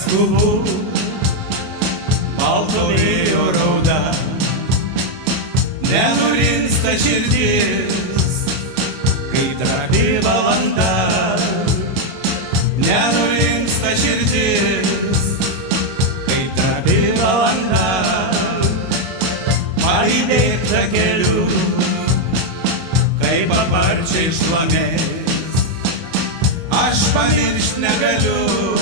skubų, baltovėjo rauda, nenurimsta širdis, kai trapi valanda. Nenurimsta širdis, kai trapi valanda. Palydėk takeliu, kaip paparčiai šlamės. Aš pamiršt negaliu,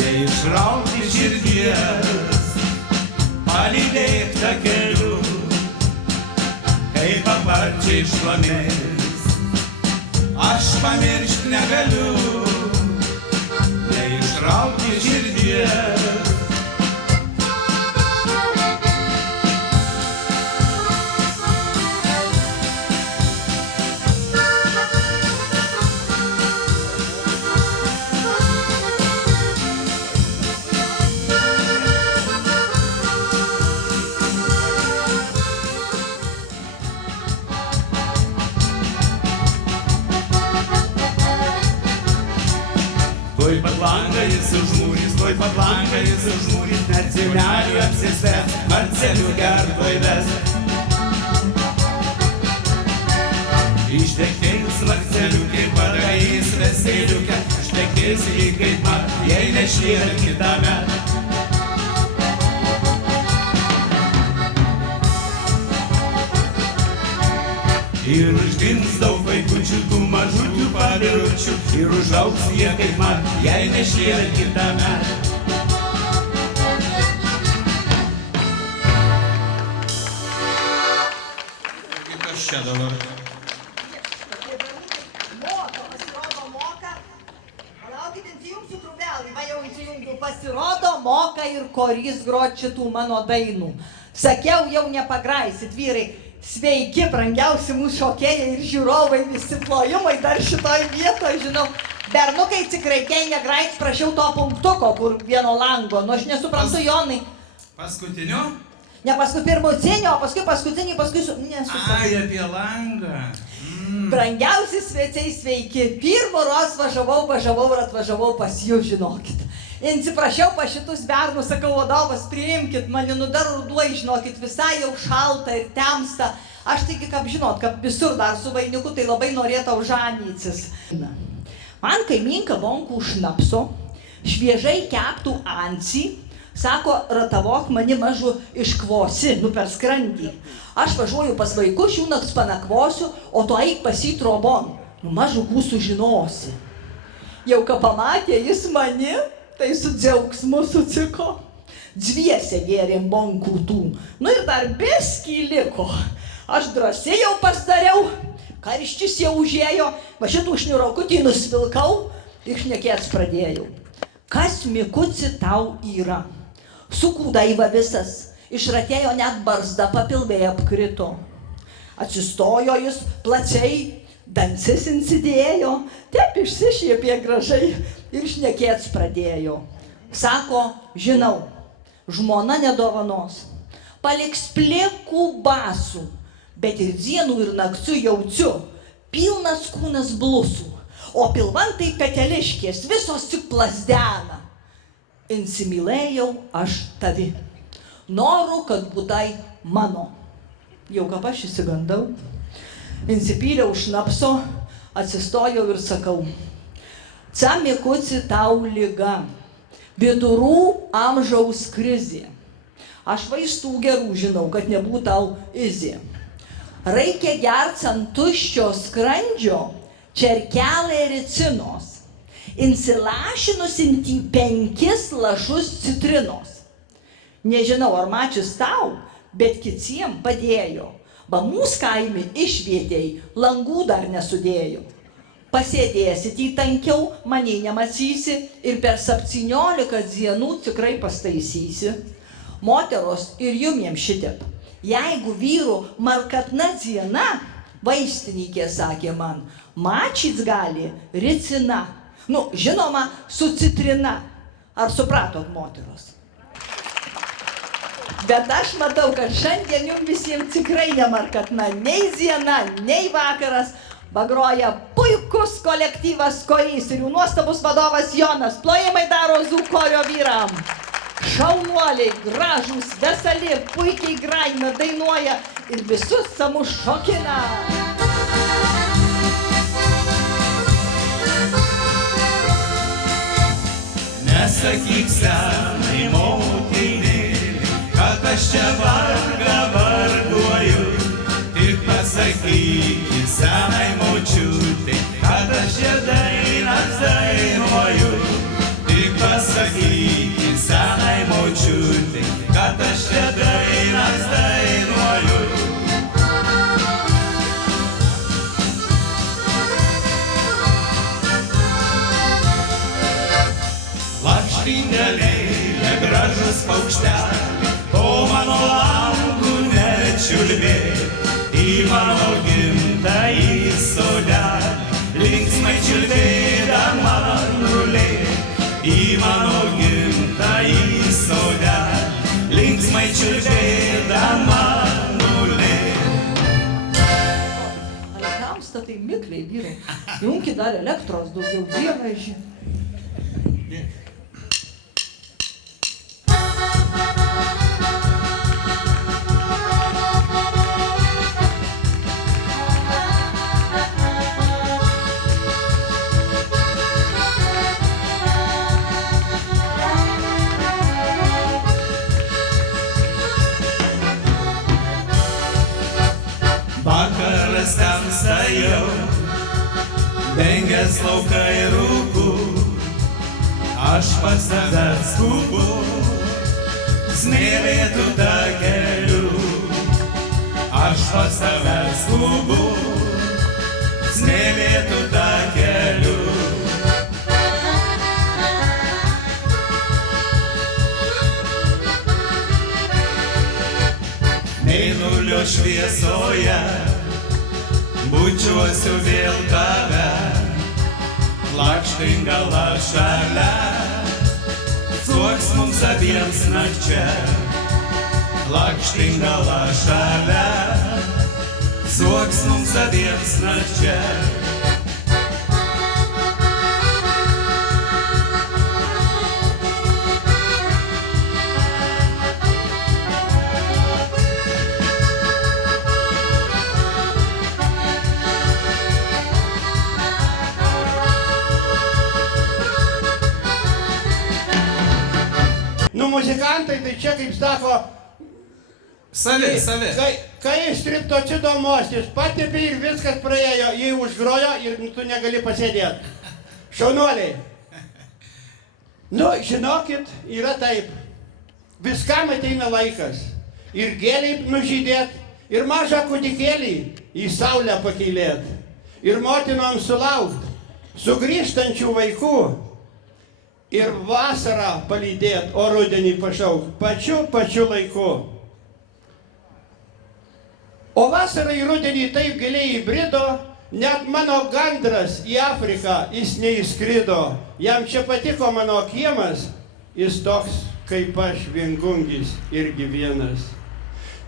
neišrauti širdies. Palydėk takeliu, kaip paparčiai šlamės. Aš pamiršt negaliu, neišrauti širdies. Tuoj pat langą jis užmūrys, tuoj pat langą jis užmūrys, net senelių apsisves, Marcelių gertoj ves. Ištekėjus Marceliukė, padarys veseliukę, ištekės jį kaip man, jei ne šį ar kitą metą. Ir užgims daug vaikučių, tų mažučių paviručių, ir užaugs jie kaip man, jei ne šį ar kitą metą. Kas čia dabar? Palaukit, įsijungsiu trubelį, va jau įsijungsiu. Pasirodo, moka ir korys grot šitų mano dainų. Sakiau, jau nepagraisit, vyrai. Sveiki, brangiausi mūsų šokėjai ir žiūrovai, visi plojimai dar šitoj vietoj, žinau. Bernukai, cikraikiai, negrait, prašiau to punktuko, kur vieno lango. Nu, aš nesuprantu, Jonai. Paskutiniu? Ne paskui pirmucinio, o paskui paskutinį, paskui nesuprantu. Ai, apie langą. Brangiausi svečiai, sveiki. Pirmoros važiavau ir atvažiavau pas jūs, žinokit. Atsiprašiau pas šitus bernus, sakau, vadovas, priimkit mane, nu dar ruduo, žinokit, visai jau šalta ir temsta. Aš taigi, kaip žinot, kaip visur dar su vainiku, tai labai norėtau žanytis. Man kaimynka bonkų šnapso, šviežai keptų ansį, sako, ratavok mani mažu iškvosi, nu per skrandį. Aš važiuoju pas vaikus, jų nakts panakvosiu, o tu eik pas jį trobon, nu mažu būsų žinosi. Jau ką pamatė jis mani, tai su džiaugsmu suciko. Dviese gėrėm bonkų tų, nu ir dar biskį liko. Aš drąsiai jau pasidariau, karštis jau užėjo, va šitų šniuraukutį nusvilkau ir šnekėt pradėjau. Kas mikuci tau yra? Sukūdaiva visas, išratėjo net barzda papilvėje apkrito. Atsistojo jis plačiai, dansis insidėjo, taip išsišiepė gražai ir šnekėt pradėjo. Sako, žinau, žmona nedovanos, paliks plikų basų, bet ir dienų ir nakčių jaučiu, pilnas kūnas blusų, o pilvantai peteliškės, visos tik plasdena. Insimylėjau aš tavi, noriu, kad būtai mano. Jau kaip aš įsigandau. Insipyliau šnapso, atsistojau ir sakau, ca mikuci tau lyga, vidurų amžiaus krizė. Aš vaistų gerų žinau, kad nebūtų tau izė. Reikia gert ant tuščio skrandžio čerkelę ricinos, insilašinus inti 5 lašus citrinos. Nežinau, ar mačius tau, bet kitiem padėjo. Ba mūsų kaimi išvietėjai, langų dar nesudėjo. Pasėdėsit į tankiau, mane nematysi ir per 17 dienų tikrai pastaisysi. Moteros ir jumiem šitip. Jeigu vyrų markatna diena, vaistininkė sakė man, mačyt gali ricina. Nu, žinoma, su citrina. Ar supratot, moteros? Bet aš matau, kad šiandien jums visiems tikrai nemarkatna nei diena, nei vakaras. Pagroja puikus kolektyvas Korys ir jų nuostabus vadovas Jonas. Plojimai daro Zūkorio vyram. Šaunuoliai, gražūs, vesali, puikiai graina, dainuoja ir visus samus šokina. Nesakyk senai motinėlį, kad aš čia vargą varguoju. Tik pasakyk senai močiutei, kad aš čia dainas dainuoju. Tik pasakyk senai močiutei, kad aš čia dainas dainuoju. Lakštingalėlė gražus paukštelė, po mano langų nečiulbėk, į mano gimtąjį sodelį, linksmai čiulbėdama nulėk, į mano gimtąjį sodelį, linksmai čiulbėdama nulėk. Ar tamsta tai mikliai, vyrai? Junkit dar elektros daugiau, dievaži. Vakaras tamsta jau, dengęs laukai rūkų, aš pas tave skubu, smėlėtų takeliu. Aš pas tave skubu, smėlėtų takeliu. Mėnulio šviesoje bučiuosiu vėl tave, lakštingala šalia, suoks mums abiems nakčia. Lakštingala šalia, suoks mums abiems nakčia. Nu, muzikantai, tai čia, kaip sako, Savi. kai striptocido mostis patepė ir viskas praėjo, jį užgrojo ir tu negali pasėdėti. Šaunuoliai. Nu, žinokit, yra taip. Viskam ateina laikas. Ir gėliai nužydėt, ir mažą kūdikėlį į saulę pakylėt. Ir motinom sulaukt sugrįžtančių vaikų. Ir vasarą palydėt, o rudenį pašaukt, pačiu laiku. O vasarą į rudenį taip giliai įbrido, net mano gandras į Afriką jis neįskrido. Jam čia patiko mano kiemas, jis toks kaip aš viengungis irgi vienas.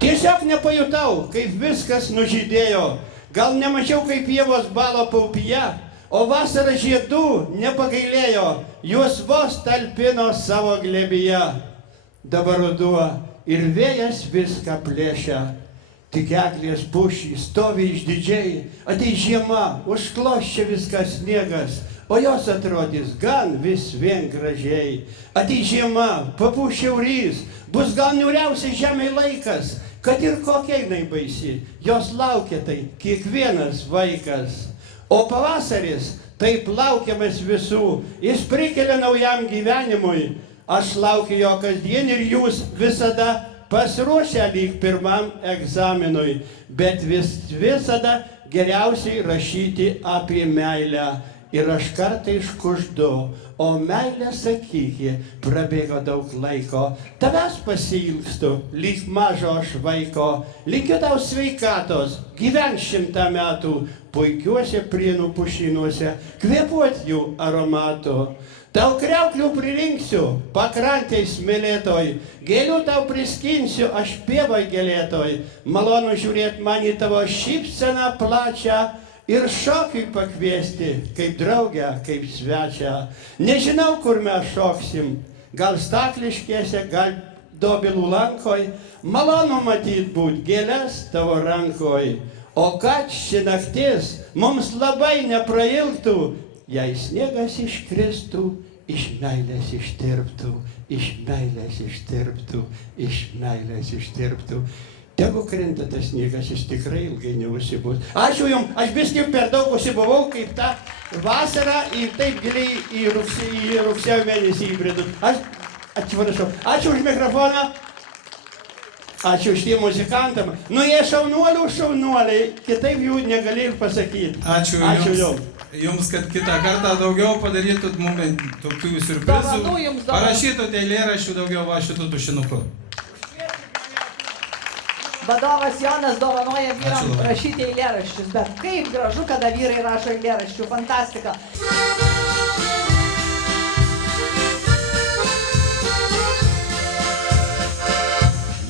Tiesiog nepajutau, kaip viskas nužydėjo, gal nemačiau kaip pievos balo paupyje. O vasarą žiedų nepagailėjo, juos vos talpino savo glėbyje. Dabar ruduo ir vėjas viską plėšia, tik eglės pušys stovi išdidžiai, ateis žiema, užkloščia viskas sniegas, o jos atrodys gan vis vien gražiai. Ateis žiema, papūs šiaurys, bus gal niūriausias žemei laikas, kad ir kokia jinai baisi, jos laukia tai kiekvienas vaikas. O pavasaris, taip laukiamas visų, jis prikelia naujam gyvenimui. Aš laukiu jo kasdien ir jūs visada pasiruošę lyg pirmam egzaminui, bet visada geriausiai rašyti apie meilę. Ir aš kartais kuždu, o meilė sakyki, prabėgo daug laiko, tavęs pasiilgstu, lyg mažo aš vaiko, linkiu tau sveikatos, gyvenk 100 metų, puikiuose Prienų pušynuose, kvėpuot jų aromatu. Tau kriauklių pririnksiu, pakrantėj smėlėtoj, gėlių tau priskinsiu, aš pievoj gėlėtoj, malonu žiūrėt man į tavo šypseną plačią ir šokiui pakviesti, kaip draugę, kaip svečią. Nežinau, kur mes šoksim, gal Stakliškėse, gal Dobilų lankoj. Malonu matyt būt gėlės tavo rankoj. O kad ši naktis mums labai neprailgtų, jei sniegas iškristų, iš meilės ištirptų, iš meilės ištirptų, iš meilės ištirptų. Tegu krinta tas sniegas, jis tikrai ilgai neužsibus. Ačiū Jums, aš biskį per daug užsibuvau, kaip tą vasarą ir taip giliai į rugsėjo mėnesį įbridu. Aš atsiprašau. Ačiū už mikrofoną. Ačiū šitiem muzikantam. Nu, jie šaunuoliai, kitaip jų negali ir pasakyti. Ačiū Jums. Jums, kad kitą kartą daugiau padarytut mums tokių siurprizų. Parašytut eilėraščių daugiau va šitų tušinukų. Vadovas Jonas dovanoja vyram rašyti eilėraščius, bet kaip gražu, kada vyrai rašo eilėraščių. Fantastika.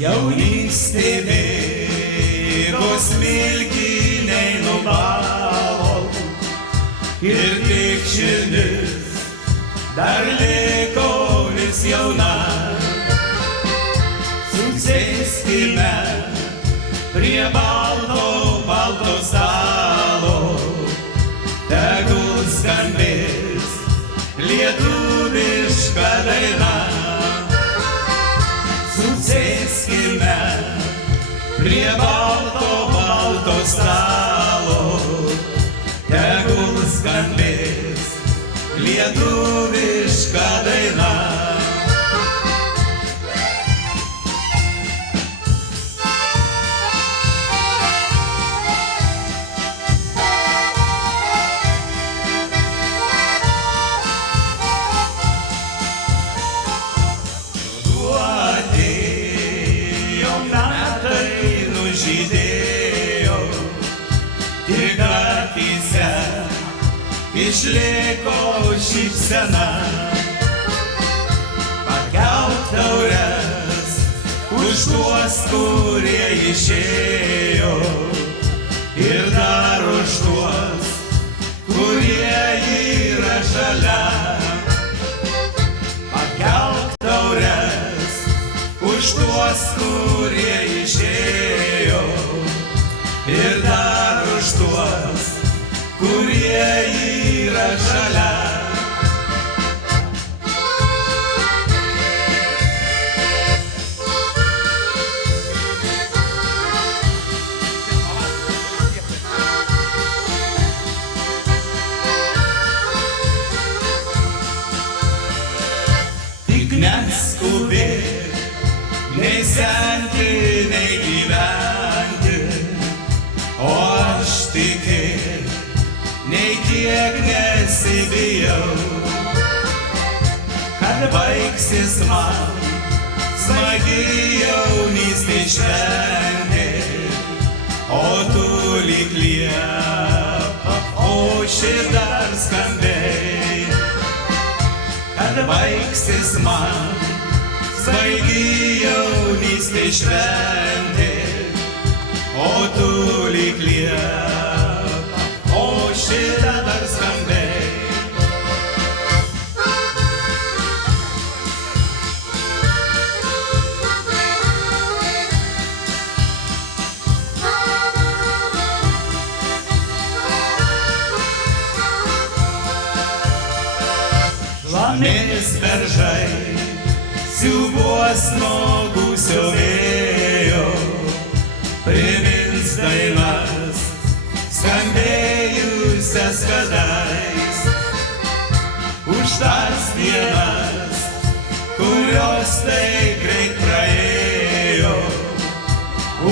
Jaunystė bėgo smilkiniai nubalo ir tik širdis dar liko vis jauna. Susėskime prie balto stalo, tegul skambės lietuviška daina. Susėskime prie balto stalo, tegul skambės lietuviška daina. Išliko šypsena, pakelk taures už tuos, kurie išėjo, ir dar už tuos, kurie yra šalia. Pakelk taures už tuos, kurie išėjo, ir dar už tuos, kurie yra šalia. Tik neskubėk, nei senti, nei gyventi, o aš tikėk, nei kiek nesibijau, kad baigsis man smagi jaunystė šventė, o tu lyg liepa, oši dar skambiai. Kad baigsis man smagi jaunystė šventė, o tu lyg liepa, o šitą dar skambiai. Žvanės beržai siūbuos nuo gūsio vėjo, primins dainas skambėjusias kadais, už tas dienas, kurios taip greit praėjo,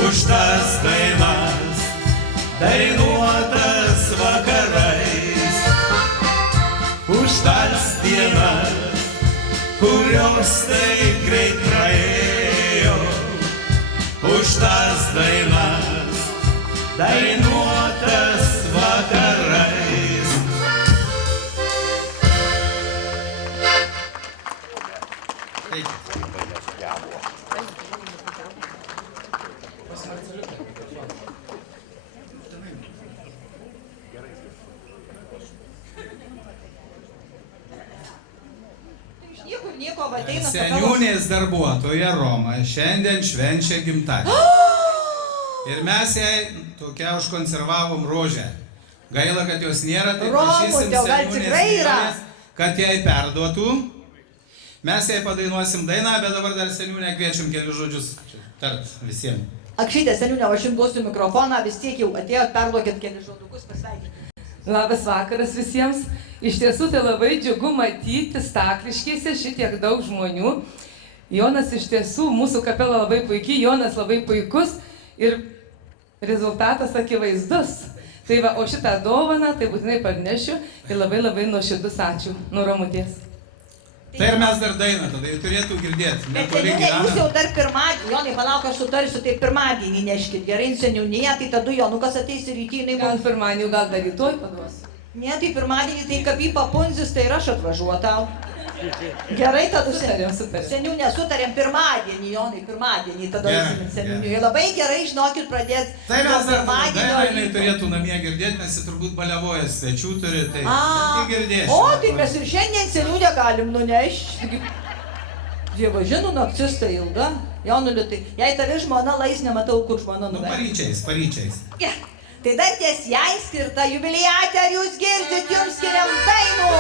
už tas dainas, dainuotas vakarais, už tas dienas, kurios taip greit praėjo, už tas dainas, dainuotas vakarais. nieko, va ateina. Seniūnės darbuotoja Roma šiandien švenčia gimtadienį. Ir mes jai tokia užkonservavom rožę. Gaila, kad jos nėra, tai prašysim seniūnės, kad jai perduotų. Mes jai padainuosim dainą, bet dabar dar seniūnę kviečiam kelius žodžius tart visiems. Akšytė, seniūnė, aš jums duosiu mikrofoną, vis tiek jau atėjot, perduokit kelius žodukus, pasveikinti. Labas vakaras visiems. Iš tiesų tai labai džiugu matyti Stakliškėse šitiek daug žmonių. Jonas iš tiesų, mūsų kapela labai puikiai, Jonas labai puikus ir rezultatas akivaizdus. Tai va, o šitą dovaną tai būtinai parnešiu ir labai nuoširdus ačiū nuo Romutės. Tai ir mes dar dainą, tada jau turėtų girdėti. Bet seniūnė, jūs jau dar pirmadienį, Jonai, palauk, aš sutarsiu, tai pirmadienį neškit, gerai, seniūnėje, tai tada Jonukas ateis ir rytinai. Gal pirmadienį, gal dar rytoj paduosiu. Ne, tai pirmadienį, tai kaip į papunzis, tai ir aš atvažiuotau. Gerai, tada seniūnė, sutarėm pirmadienį, Jonai, pirmadienį, tada seniūnė. Labai gerai, žinokit, pradės. Tai mes dar dainą turėtų namie girdėti, nes jis turbūt baliavojas svečių turi, tai girdėsi. O, tai mes ir šiandien seniūnę galim nunešti. Dievo žino, naktis tai ilga. Jonuli, tai jei tavi žmona lais, nematau, kur žmona nuvežė. Paryčiais. Tai dar ties jai skirta jubiliatė, ar jūs girdit, jums skiriam dainų.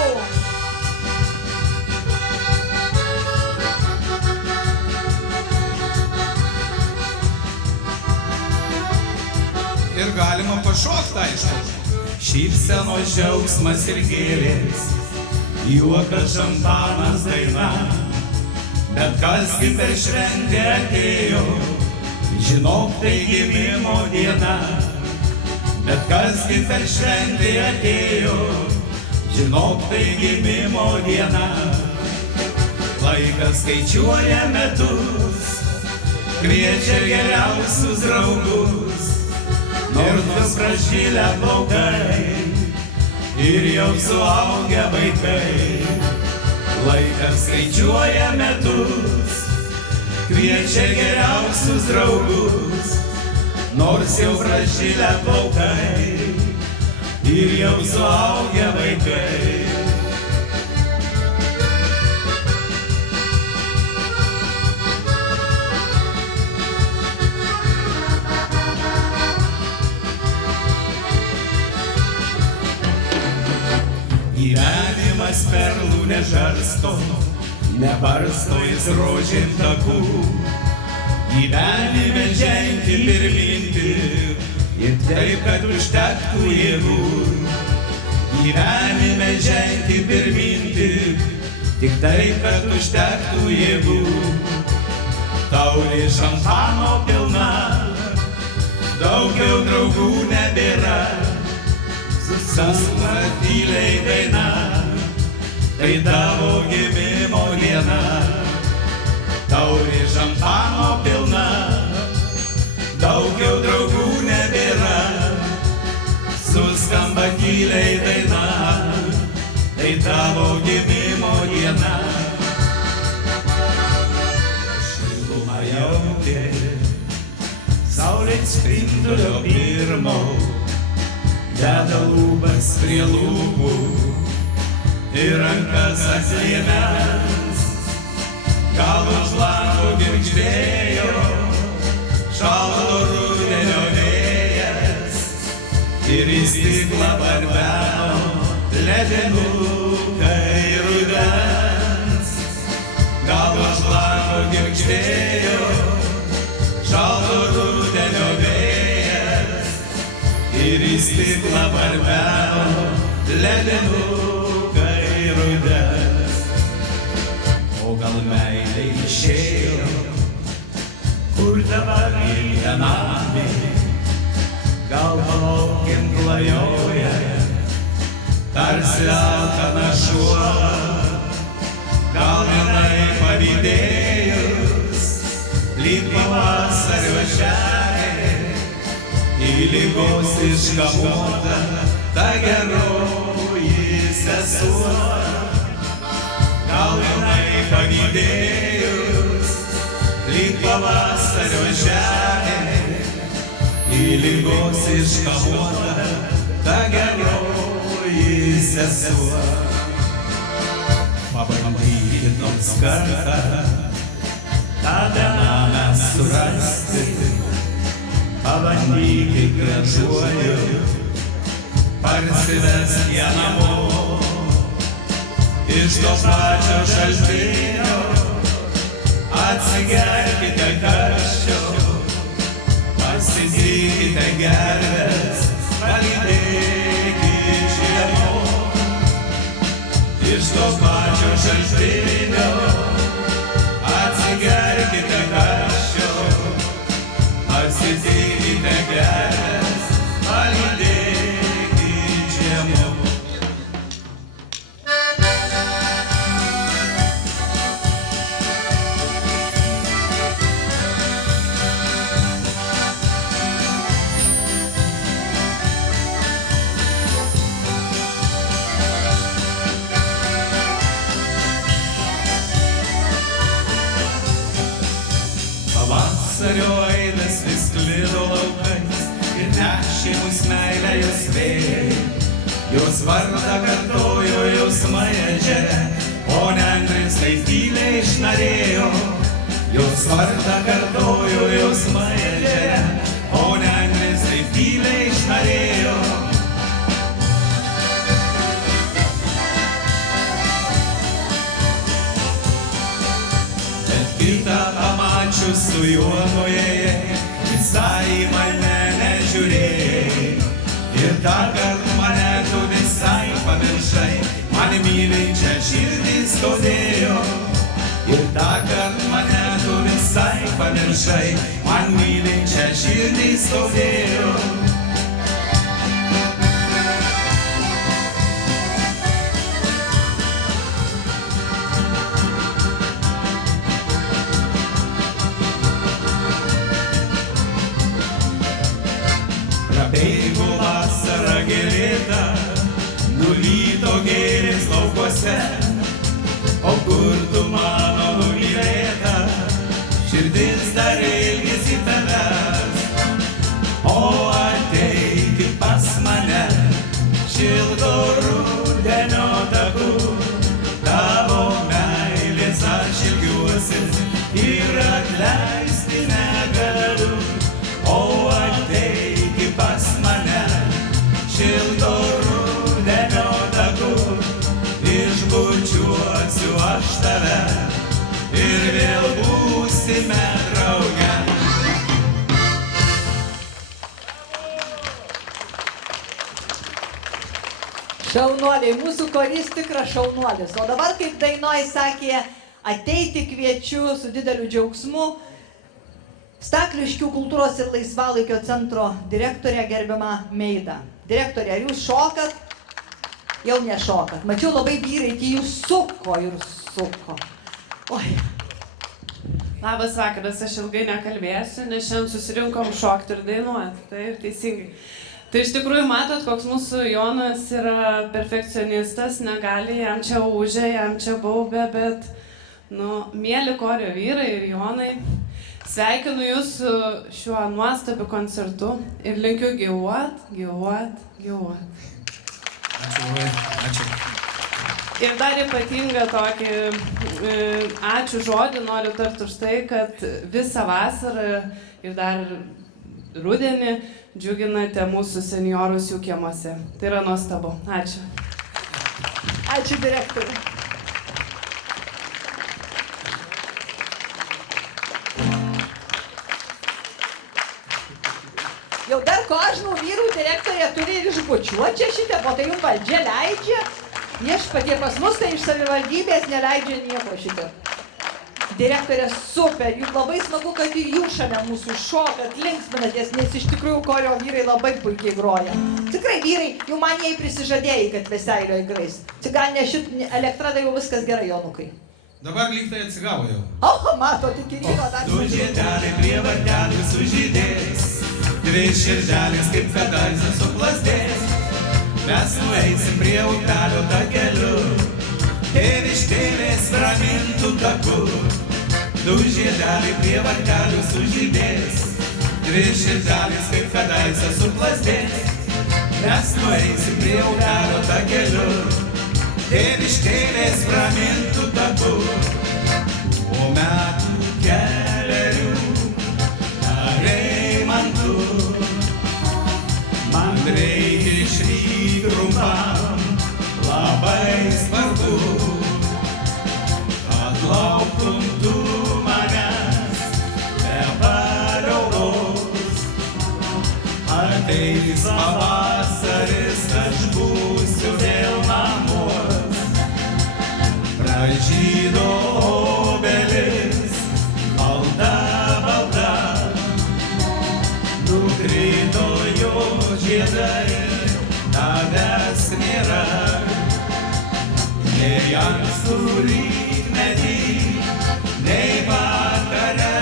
Ir galima pašokti, aišku. Šypsenos džiaugsmas ir gėlės, juokas, šampanas, daina. Bet kasgi per šventę atėjo, žinok, tai gimimo diena. Bet kasgi per šventę atėjo, žinok, tai gimimo diena. Laikas skaičiuoja metus, kviečia geriausius draugus. Nors pražylę plaukai ir jau suaugę vaikai. Laikas skaičiuoja metus, kviečia geriausius draugus. Nors jau pražylę plaukai ir jau suaugę vaikai. Gyvenimas perlų nežarsto, nebarsto jis rožėm takų. Gyvenime žengti pirminti ir taip, kad užtektų jėgų. Gyvenime žengti pirminti tik taip, kad užtektų jėgų. Taurė šampano pilna, daugiau draugų nebėra. Suskamba tyliai daina, tai tavo gimimo diena. Taurė šampano pilna, daugiau draugų nebėra. Suskamba tyliai daina, tai tavo gimimo diena. Šilumą jautė, saulės spindulio pirmo. Deda lūpas prie lūpų ir rankas ant liemens. Gal už lango girgždėjo šalto rudenio vėjas ir į stiklą barbeno ledinukai rudens. Gal už lango girgždėjo šalto rudenio vėjas ir į stiklą barbeno ledinukai rudens. O gal meilė išėjo, kur dabar vienami, gal palaukim klajoja, tarsi alkanas šuo. Gal vienai pavydėjus, lyg pavasario žemė, į ligos iškamuotą ta geroji sesuo. Gal vienai pavydėjus, lyg pavasario žemė, į ligos iškamuotą ta geroji sesuo. pabandykit nors kartą tą dieną mes surasti. Pabandykit gražuoju parsivest ją namo iš to pačio šaltinio. Atsigerkite karščio, pasidykite gerves, palydėkit žiemos. Iš to pačio šaltinio atsigerkite karščio, pasidykite gerves, palydėkit žiemos. Pavasario aidas vis sklido laukais ir nešė mus meilę jos vėjai. Jos vardą kartojo jausmai ežere, o nendrės tai tyliai išnarėjo. Jos vardą kartojo jausmai ežere, o nendrės tai tyliai išnarėjo. Bet kitą pamačius su juo nuėjai, visai mane nežiūrėjai. Ir tąkart mane tu visai pamiršai, man mylinčią širdį skaudėjo. Ir tąkart mane tu visai pamiršai, man mylinčią širdį skaudėjo. Prabėgo vasara gėlėta, nulyto gėlės laukuose. O kur tu mano numylėta, širdis dar ilgisi tavęs. O ateikit pas mane, šilto rudenio taku. Tavo meilės aš ilgiuosi ir atleisti negaliu. O ateikit pas mane, šilto rudenio taku. Išbučiuosiu aš tave ir vėl būsime drauge. Šaunuoliai, mūsų korys tikras šaunuolis. O dabar, kaip dainoj sakė, ateiti kviečiu su dideliu džiaugsmu Stakliškių kultūros ir laisvalaikio centro direktorė gerbiama Meida. Direktorė, ar jūs šokat? Jau nešokat. Mačiau labai vyrai, kai jūs suko ir suko. Oi. Labas vakaras, aš ilgai nekalbėsiu, nes šiandien susirinkom šokti ir dainuoti. Taip, teisingai. Tai iš tikrųjų matot, koks mūsų Jonas yra perfekcionistas, negali, jam čia ūžė, jam čia baubė, bet, mėly korio vyrai ir Jonai, sveikinu jūs su šiuo nuostabiu koncertu ir linkiu gyvuot. Ačiū labai, ačiū. Ir dar ypatingą tokį ačiū žodį noriu tarti už tai, kad visą vasarą ir dar rudenį džiuginate mūsų senjorus jų kiemuose. Tai yra nuostabu. Ačiū. Ačiū direktoriui. Jau dar ko aš vyrų direktorė turi ir išbučiuoti čia šitą, o tai jums valdžia leidžia. Viešpatie, pas mus tai iš savivaldybės neleidžia nieko šitą. Direktorė super, juk labai smagu, kad ir jūs šalia mūsų šokat, linksminatės, nes iš tikrųjų korio vyrai labai puikiai groja. Tikrai vyrai, jau man jai prisižadėjai, kad veseilio įgrais. Tik gal ne šit elektra, tai jau viskas gerai, Jonukai. Dabar lyg tai atsigavo jau. O, mato, tik ir vyro dar. Du žiedeliai prie vartelių sužydės, dvi širdelės kaip kadaise suplasdės. Mes nueisim prie upelio takeliu, ir iš tėvės pramintų taku. Du žiedeliai prie vartelių sužydės, dvi širdelės kaip kadaise suplasdės. Mes nueisim prie upelio takeliu, tėviškėlės pramintų taku, o metų kelerių Reimantu. Man reikia išvykt trumpam, labai svarbu, kad lauktum tu manęs be paliovos. Ateis pavasaris, aš būsiu vėl namuos. Pražydo obelis, balta, balta, nukrito jo žiedai, tavęs nėra. Nei ankstų rytmetį, nei vakare,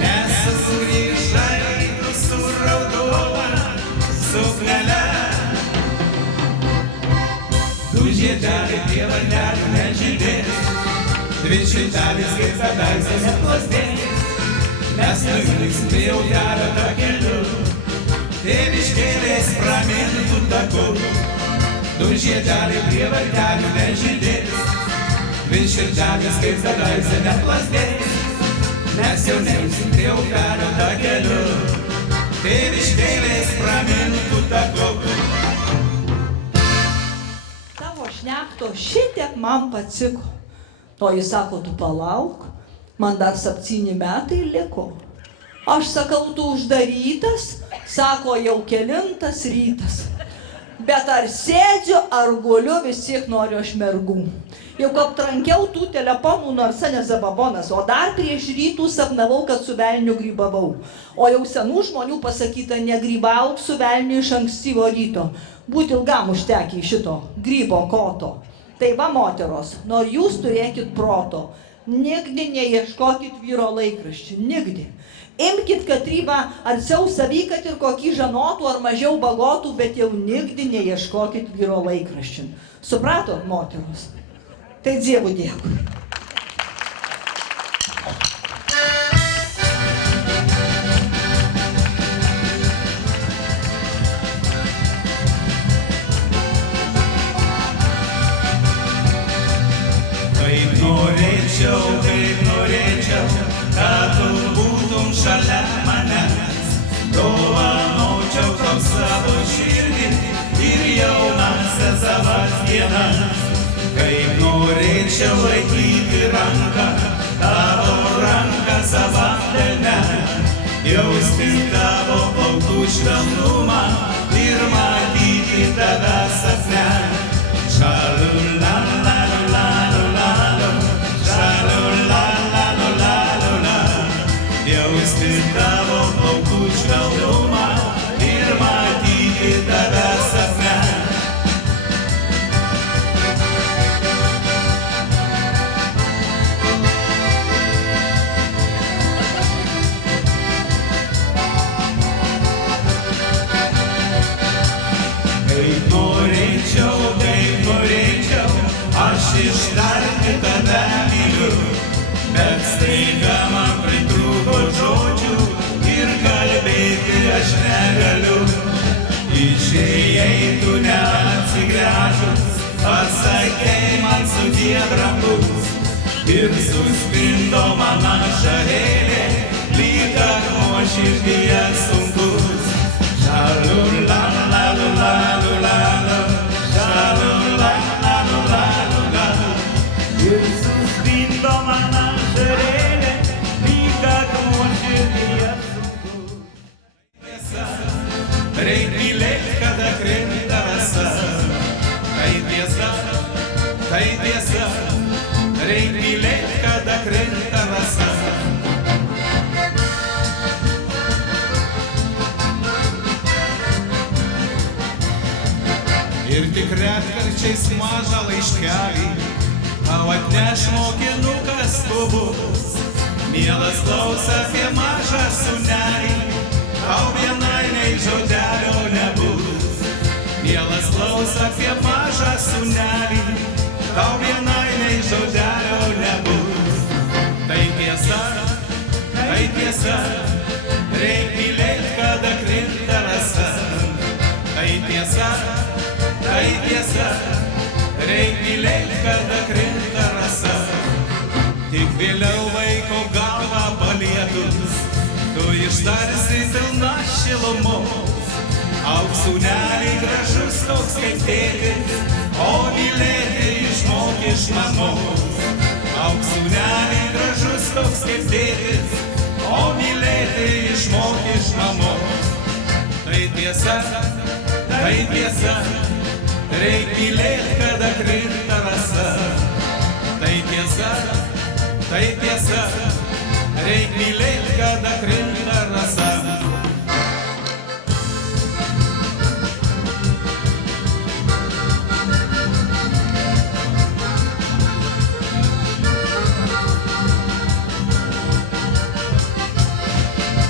nesugrįžai tu su raudona suknele. Du žiedeliai prie varnelių nežydės, dvi šiltelis kaip kadaise neplastės. Mes nuvyks prie upelio takeliu, tėviškėlės pramintų taku. Du žiedeliai prie vartelių nežydės, dvi šiltelis kaip kadaise neplastės. Mes jau neiksim prie upelio takeliu, tėviškėlės pramintų taku. Tavo šnekto šitiek man patiko. O jis sako, tu palauk, man dar 7 metai liko. Aš sakau, tu uždarytas, sako, jau kelintas rytas. Bet ar sėdžiu, ar guliu, vis tiek noriu aš mergų. Juk aptrankiau tų telefonų nors nezababonas, o dar prieš rytų sapnavau, kad su velniu grybavau. O jau senų žmonių pasakyta, negrybauk su velniu iš ankstyvo ryto. Būt ilgam užtekė šito grybo koto. Tai va, moteros, nors jūs turėkit proto, nigdi neieškokit vyro laikraščių, nigdi. Imkit katrybą arčiau savy, kad ir kokį žanotų ar mažiau bagotų, bet jau nigdi neieškokit vyro laikraščių. Supratot, moteros? Tai Dievui dėkui. Kaip norėčiau, kad tu būtum šalia manęs. Dovanočiau tau savo širdį ir jaunąsias savas dienas. Kaip norėčiau laikyti ranką, tavo ranką savam delne. Jausti tavo plaukų švelnumą ir matyti tave sapne. Jausti tavo plaukų švelnumą ir matyti tave sapne. Kaip norėčiau, aš ištarti tave myliu. Bet staiga man pritrūko žodžių ir kalbėti aš negaliu. Išėjai tu neatsigręžus, pasakei man sudie brangus. Ir suspindo man ašarėlė, lyg akmuo širdyje sunkus. Šalulalalulalalula, šalulalalulalalula. Ir suspindo man ašarėlė, lyg akmuo širdyje sunkus. Reik mylėt, kada krinta rasa. Tai tiesa, reik mylėt, kada krinta rasa. Ir tik retkarčiais mažą laiškelį tau atneš mokinukas kubus. Mielas klausa apie mažą sūnelį, tau vienai nei žodelio nebus. Mielas klausa apie mažą sūnelį, tau vienai nei žodelio nebus. Tai tiesa, reik mylėt, kada krinta rasa. Tai tiesa, vėliau vaiko galvą palietus, tu ištarsi pilna šilumos. Auksūneliai gražus toks kaip tėtis, o mylėti išmok iš mamos. Auksūneliai gražus toks kaip tėtis, o mylėti išmok iš mamos. Tai tiesa, reik mylėt, kada krinta rasa. Tai tiesa, reik mylėt, kada krinta rasa.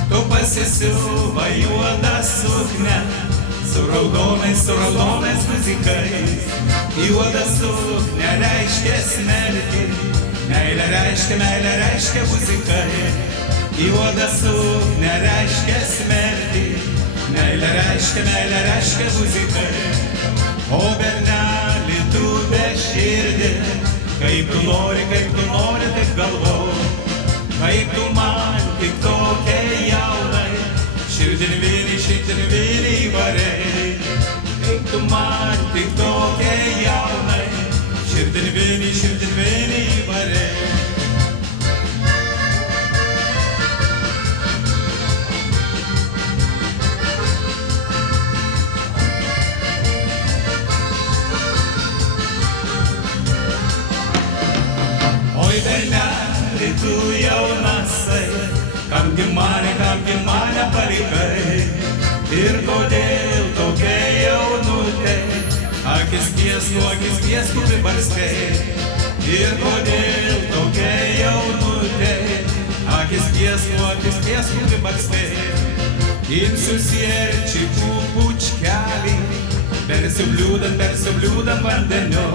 Tu pasisiuva juodą suknę, su raudonais guzikais. Juoda suknė reiškia smertį, meilė reiškia guzikai. Juoda suknė reiškia smertį, meilė reiškia guzikai. O berneli, tu beširdį, kaip tu nori, taip galvoji. Kaip tu man tik tokia jaunai, širdinvinį varei. Kaip tu man tik tokia jaunai, širdinvinį varei. Oi berneli, tu jaunasai, kamgi mane palikai. Ir kodėl tokia jaunutė, akis tiesų pribarskai. Ir kodėl tokia jaunutė, akis tiesų pribarskai. Imsiu sierčikų pučkelį, persibliūdant vandeniu.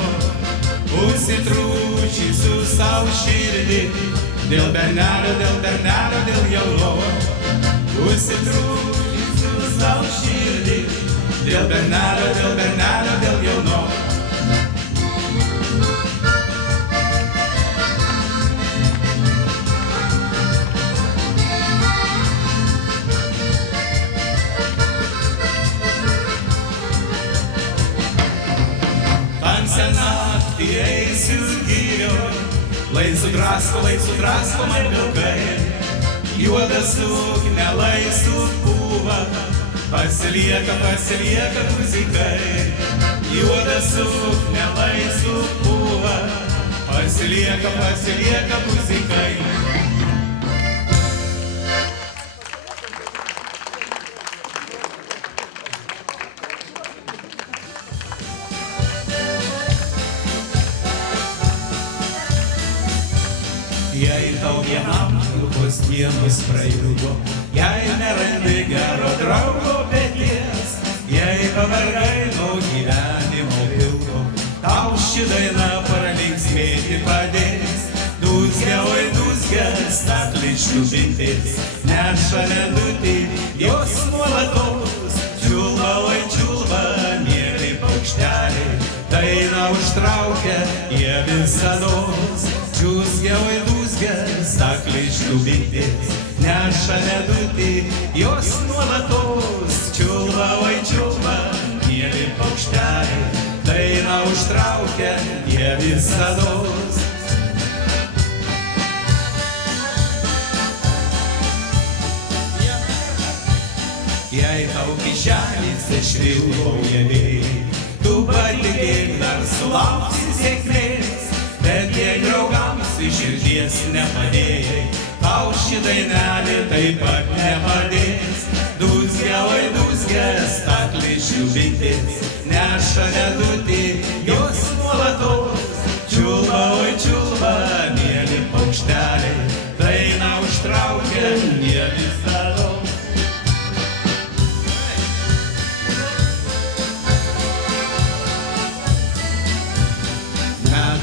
Užsitrūčysiu savo širdį, dėl bernelio, dėl jauno. Užsitrūčysiu savo širdį, dėl bernelio, dėl jauno. Tamsią naktį eisiu girion, lai sudrasko man vilkai. Juoda suknė, lai supūva, pasilieka guzikai. Juoda suknė, lai supūva, pasilieka guzikai. Jei tau vienam ilgos dienos prailgo, jei nerandi gero draugo peties, jei pavargai nuo gyvenimo pilko, tau ši daina pralinksmėti padės. Dūzgia, oi dūzgia, stakliškių bitės, neša ledutį, jos nuolatos. Čiulba, oi čiulba, mieli paukšteliai, dainą užtraukia jie visados. Dūzgia, oi dūzgia, stakliškių bitės, neša ledutį, jos nuolatos. Čiulba, oi čiulba, mieli paukšteliai, dainą užtraukia jie visados. Jei tau kišenėse švilpauja vėjai, tu patikėk, dar sulauksi sėkmės. Bet jei draugams iš širdies nepadėjai, tau ši dainelė taip pat nepadės. Dūzgia, oi dūzgia, stakliškių bitės, neša ledutį, jos nuolatos. Čiulba, oi čiulba, mieli paukšteliai, dainą užtraukia jie visados.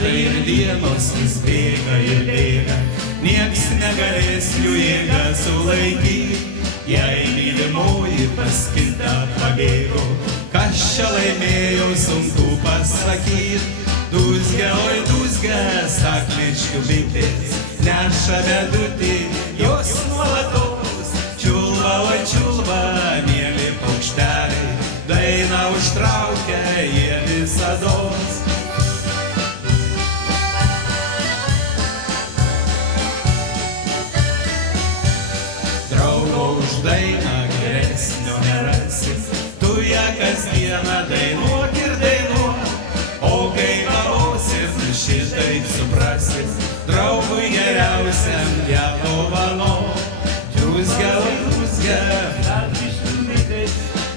Ir dienos vis bėga ir bėga, nieks negalės jų jėgą sulaikyti. Jei mylimoji pas kitą pabėgo, kas čia laimėjo, sunku pasakyt. Dūzgia, oi dūzgia, stakliškių bitės, neša medutį, jos nuolatos. Čiulba, oi čiulba, mėly paukšteliai, dainą užtraukia jie visados. Draugo už dainą geresnio nerasi, tu ją kasdieną dainuok ir dainuok, o kai gausim šitaip suprasim, draugui geriausiam ją dovanok. Druzgia, oi druzgia,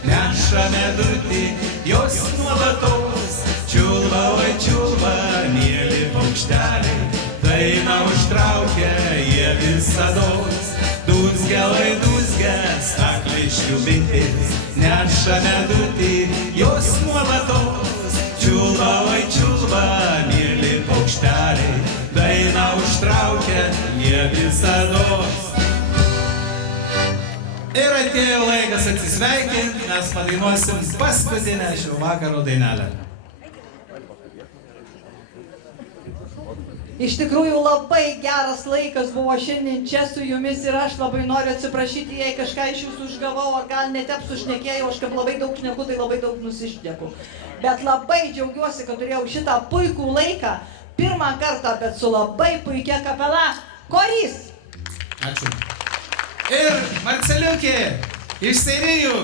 neša medutį, jos nuolatos. Čiulba, oi čiulba, mėly paukšteliai, dainą užtraukia jie visados. Dūzgia, oi dūzgia, stakliškių bitės, neša medutį, jos nuolatos. Čiulba, oi čiulba, mėly paukšteliai, dainą užtraukia jie visados. Ir atėjo laikas atsisveikinti, mes padainuosim paskutinę šio vakaro dainelę. Iš tikrųjų labai geras laikas buvo šiandien čia su jumis ir aš labai noriu atsiprašyti, jei kažką iš jūsų užgavau, ar gal netep sušnekėjau, aš kaip labai daug šneku, tai labai daug nusišneku. Bet labai džiaugiuosi, kad turėjau šitą puikų laiką, pirmą kartą, bet su labai puikia kapela Korys. Ačiū. Ir Marceliukė iš Seirijų,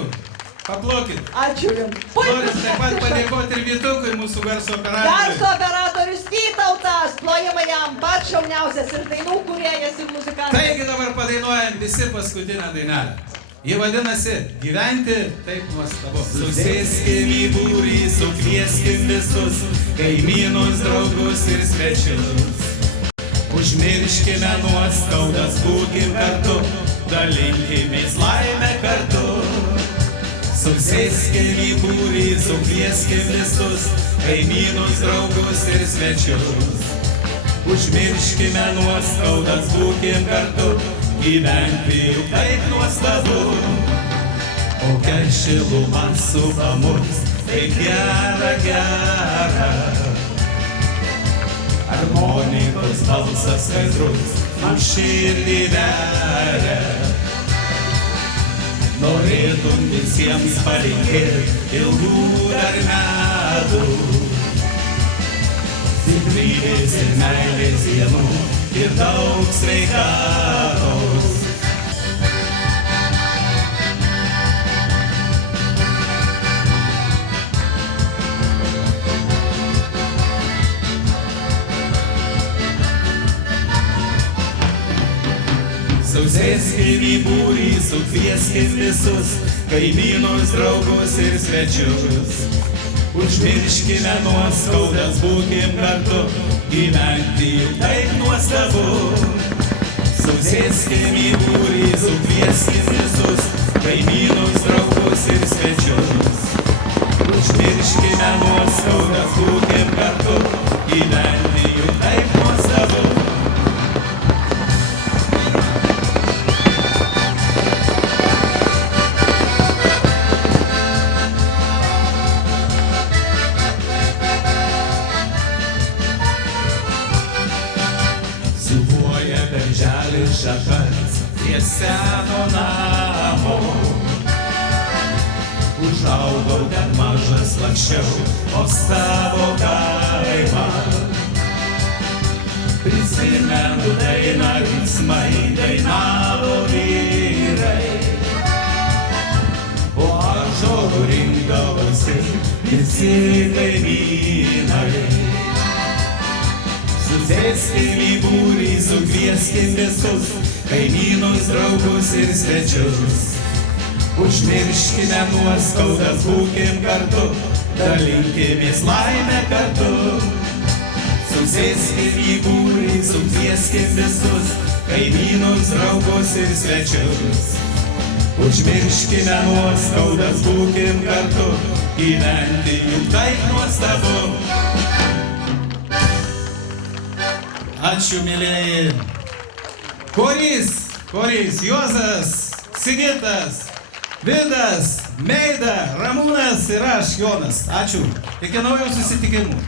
paplokit. Ačiū jums. Noriu taip pat padėkoti ir Vytukui, mūsų garso operatoriui. Garso operatorius Vytautas, plojimai jam pats šauniausias ir dainų kūrėjas ir muzikantas. Taigi dabar padainuojam visi paskutinę dainelę. Ji vadinasi Gyventi taip nuostabu. Susėskim į būrį, sukvieskim visus, kaimynus, draugus ir svečius. Užmirškime nuoskaudas, būkim kartu, dalinkimės laimę kartu. Susėskim į būrį, sukvieskim visus, kaimynus, draugus ir svečius. Užmirškime nuoskaudas, būkim kartu, gyventi juk taip nuostabu. Kokia šiluma supa mus, taip gera, gera. Harmonikos balsas skaidrus, man širdį veria. Norėtum visiems palinkėti ilgų dar metų, stiprybės ir meilės dienų ir daug sveikatos. Susėskim į būrį, sukvieskim visus, kaimynus, draugus ir svečius. Užmirškime nuoskaudas, būkim kartu, gyventi juk taip nuostabu. Susėskim į būrį, sukvieskim visus, kaimynus, draugus ir svečius. Užmirškime nuoskaudas, būkim kartu, gyventi juk taip nuostabu. Šakas prie seno namo, užaugau ten mažas, laksčiau po savo kaimą. Prisimenu dainą, linksmai dainavo vyrai, po ąžuolų rinkdavosi visi kaimynai. Susėskim į būrį, sukvieskim visus, kaimynus, draugus ir svečius. Užmirškime nuoskaudas, būkim kartu, dalinkimės laimę kartu. Susėskim į būrį, sukvieskim visus, kaimynus, draugus ir svečius. Užmirškime nuoskaudas, būkim kartu, gyventi juk taip nuostabu. Ačiū, mėlyjeji. Korys, Juozas, Sigitas, Vidas, Meida, Ramūnas ir aš, Jonas. Ačiū. Iki naujų susitikimų.